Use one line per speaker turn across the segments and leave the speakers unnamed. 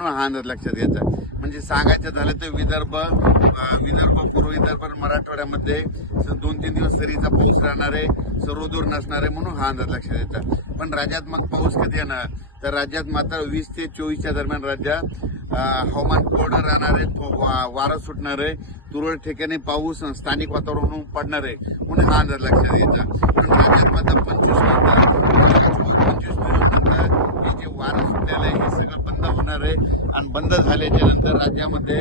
हा अंदाज लक्षात घ्यायचा म्हणजे सांगायचं झालं तर विदर्भ विदर्भ पूर्व विदर्भ मराठवाड्यामध्ये दोन तीन दिवस सरीचा पाऊस राहणार आहे सर्वदूर नसणार आहे म्हणून हा अंदाज लक्षात घ्यायचा पण राज्यात मग पाऊस कधी येणार? तर राज्यात मात्र वीस ते चोवीसच्या दरम्यान राज्यात हवामान कोरडं राहणार आहे वा- वारं सुटणार आहे तुरळक ठिकाणी पाऊस स्थानिक वातावरण पडणार आहे म्हणून हा अंदाज लक्षात घ्यायचा पण राज्यात मात्र पंचवीस नंतर हे जे वारं सुटलेलं आहे हे सगळं झाले आणि बंद झाल्याच्यानंतर राज्यामध्ये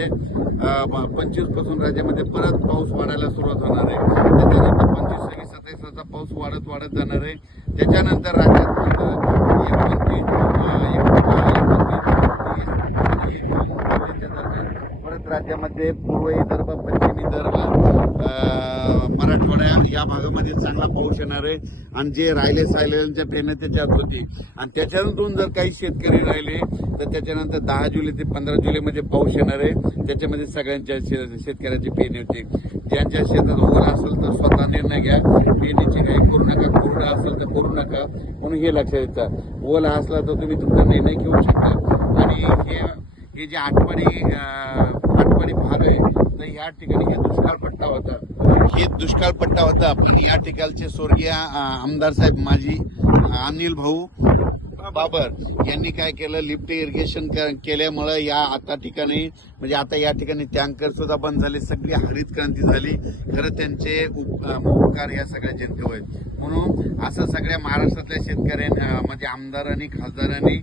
पंचवीसपासून राज्यामध्ये परत पाऊस वाढायला सुरुवात होणार आहे त्याच्यानंतर पंचवीस सव्वीस सत्तावीसचा पाऊस वाढत वाढत जाणार आहे त्याच्यानंतर राज्यात एकोणतीस परत राज्यामध्ये पूर्व विदर्भ पश्चिम विदर्भ मराठवाड्या या भागामध्ये चांगला पाऊस येणार आहे. आणि जे राहिले सायलेंच्या पेरण्या त्याच्यात होती. आणि त्याच्यानंतरून जर काही शेतकरी राहिले तर त्याच्यानंतर दहा जुलै ते पंधरा जुलैमध्ये पाऊस येणार आहे. त्याच्यामध्ये सगळ्यांच्या शे- शेतकऱ्याची पेरणी होते. ज्यांच्या शेतात ओला असेल तर स्वतः निर्णय घ्या. पेनीची काही करू नका. कोरडा असेल तर करू नका. म्हणून हे लक्षात येतं. ओला असला तर तुम्ही तुमचा निर्णय घेऊ शकता. आणि हे हे जे आठवडी आठवणी आठवडी आहे. तर या ठिकाणी हे दुष्काळ पट्टा होता. हे दुष्काळ पट्टा होता. पण या ठिकाणचे स्वर्गीय आमदार साहेब माजी अनिल भाऊ बाबर यांनी काय केलं? लिफ्ट इरिगेशन केल्यामुळं या आता ठिकाणी म्हणजे आता या ठिकाणी टँकर सुद्धा बंद झाले. सगळी हरित क्रांती झाली. खरं त्यांचे उपकार या सगळ्या जनतेवर आहेत. म्हणून असं सगळ्या महाराष्ट्रातल्या शेतकऱ्यांनी म्हणजे आमदारांनी खासदारांनी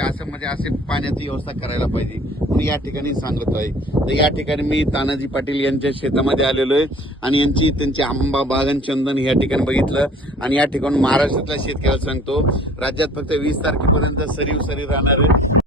असं म्हणजे असे पाण्याची व्यवस्था करायला पाहिजे. म्हणून या ठिकाणी सांगत आहे. तर या ठिकाणी मी तानाजी पाटील यांच्या शेतामध्ये आलेलो आहे आणि यांची त्यांची आंबा बागन चंदन या ठिकाणी बघितलं. आणि या ठिकाणी महाराष्ट्रातल्या शेतकऱ्याला सांगतो राज्यात फक्त वीस तारखेपर्यंत सरीव सरी राहणार आहे.